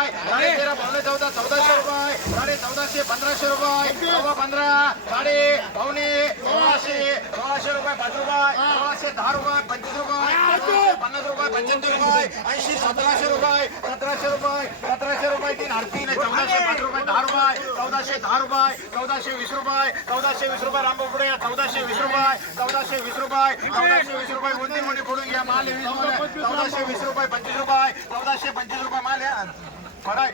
रुपये. साडे तेरा पावणे चौदा चौदाशे रुपये. साडे चौदाशे पंधराशे रुपये. सव्वा पंधरा. साडे पावणे सोळाशे सोळाशे रुपये पाच रुपये. सोळाशे दहा रुपये पंचवीस रुपये. पन्नास रुपये पंच्याण्णव रुपये. ऐंशी सतराशे रुपये. सतराशे रुपये सतराशे रुपये तीन आरती चौदाशे पाच रुपये दहा रुपये. चौदाशे दहा रुपये. चौदाशे वीस रुपये. चौदाशे वीस रुपये रामभाऊ चौदाशे वीस रुपये. चौदाशे वीस रुपये. चौदाशे वीस रुपये कोणती कोणी पडून घ्या. माल वीस रुपये. चौदाशे वीस रुपये पंचवीस रुपये. चौदाशे पंचवीस रुपये माल फराय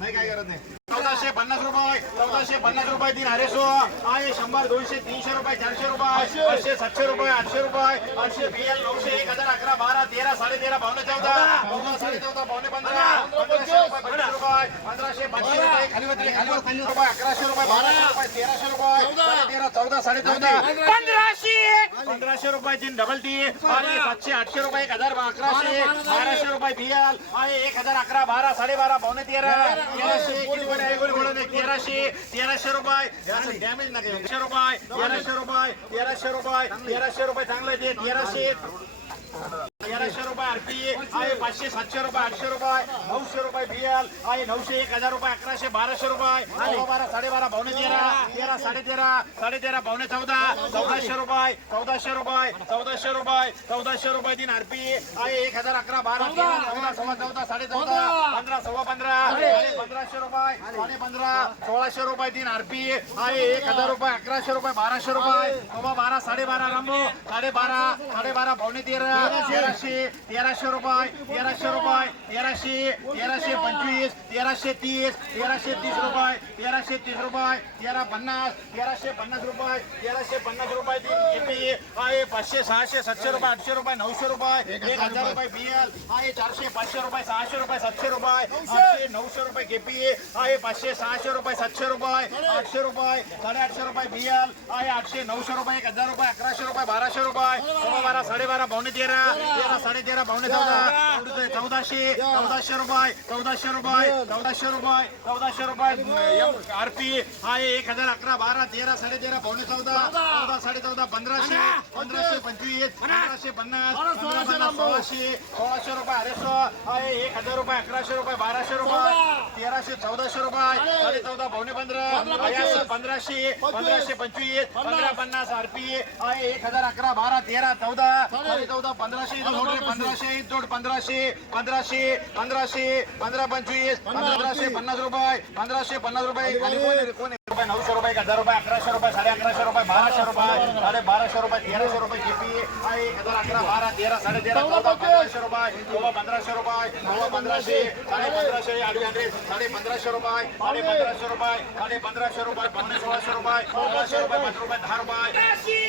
नाही काय करत नाही. चौदाशे पन्नास रुपये चौदाशे पन्नास रुपये तीन अरेसो आहे शंभर दोनशे तीनशे रुपये चारशे रुपये पाचशे सातशे रुपये आठशे रुपये आठशे बिएल नऊशे एक हजार अकरा बारा तेरा साडे तेरा पावणे चौदा. चौदा साडे चौदा पावणे पंधरा. पंधराशे रुपये पंचवीस रुपये पंधराशे पाचशे रुपये खाली खाली रुपये अकराशे रुपये बाराशे रुपये तेराशे रुपये तेरा चौदा साडे चौदा पंधराशे रुपयाची डबल टी आणि सातशे आठशे रुपये एक हजार अकराशे बाराशे रुपये बिएल आहे एक हजार अकरा बारा साडेबारा पावणे तेरा तेराशे नाही तेराशे तेराशे रुपये. डॅमेज नका एकशे रुपये तेराशे रुपये तेराशे रुपये तेराशे रुपये चांगलं ते तेराशे. बाराशे रुपये आरपी आहे पाचशे सातशे रुपये आठशे रुपये नऊशे रुपये बीएल आहे नऊशे एक हजार रुपये अकराशे बाराशे रुपये बारा साडेबारा पावणे तेरा तेरा साडे तेरा साडे तेरा पावणे चौदा चौदाशे रुपये चौदाशे रुपये चौदाशे रुपये चौदाशे रुपये तीन आरपी आहे एक हजार अकरा बारा तेरा चौदा सव्वा चौदा साडे चौदा पंधरा सव्वा पंधरा पंधराशे रुपये साडे पंधरा सोळाशे रुपये तीन आरपी आहे एक हजार रुपये अकराशे रुपये बाराशे रुपये सव्वा बारा साडेबारा रामो साडेबारा साडेबारा पावणे तेरा तेराशे तेराशे रुपये तेराशे रुपये तेराशे तेराशे पंचवीस तेराशे तीस तेराशे तीस रुपये तेराशे तीस रुपये तेरा पन्नास तेराशे पन्नास रुपये तेराशे पन्नास रुपये तीन किती? आहे पाचशे सहाशे सातशे रुपये आठशे रुपये नऊशे रुपये एक हजार रुपये बीएल आहे चारशे पाचशे रुपये सहाशे रुपये सातशे रुपये आठशे नऊशे रुपये केपी आहे पाचशे सहाशे रुपये सातशे रुपये आठशे रुपये साडेआठशे रुपये बीएल आहे आठशे नऊशे रुपये एक हजार रुपये अकराशे रुपये बाराशे रुपये सव्वा बारा साडेबारा पावणे तेरा तेरा साडे तेरा पावणे चौदा चौदाशे चौदाशे रुपये चौदाशे रुपये चौदाशे रुपये चौदाशे रुपये. आरपी आहे एक हजार अकरा बारा तेरा साडे तेरा पावणे चौदा. चौदा साडे चौदा पंधराशे पंधराशे पंचवीस पंधराशे पन्नास सोळाशे सोळाशे रुपये अरेसो आहे एक हजार रुपये अकराशे रुपये बाराशे रुपये तेराशे चौदाशे रुपये साडे चौदा पावणे पंधरा. पंधराशे पंधराशे पंचवीस पंधरा पन्नास आरपी आहे एक हजार अकरा बारा तेरा चौदा. साडे चौदा पंधराशे जोड पंधराशे जोड पंधराशे पंधराशे पंधराशे पंधरा पंचवीस पंधराशे पन्नास रुपये पंधराशे पन्नास रुपये. कोण? रुपये नऊशे रुपये हजार रुपये अकराशे रुपये साडे अकराशे रुपये बाराशे रुपये साडे बाराशे रुपये तेराशे रुपये जीपी आहे? हजार अकरा बारा तेरा साडे तेरा चौदा पंधराशे रुपये चौदा पंधराशे रुपये चौदा पंधराशे साडे पंधराशे आडवी हंड्रेड साडे पंधराशे रुपये साडे पंधराशे रुपये साडे पंधराशे रुपये पन्नास सोळाशे रुपये सोळाशे रुपये पाच रुपये दहा रुपये.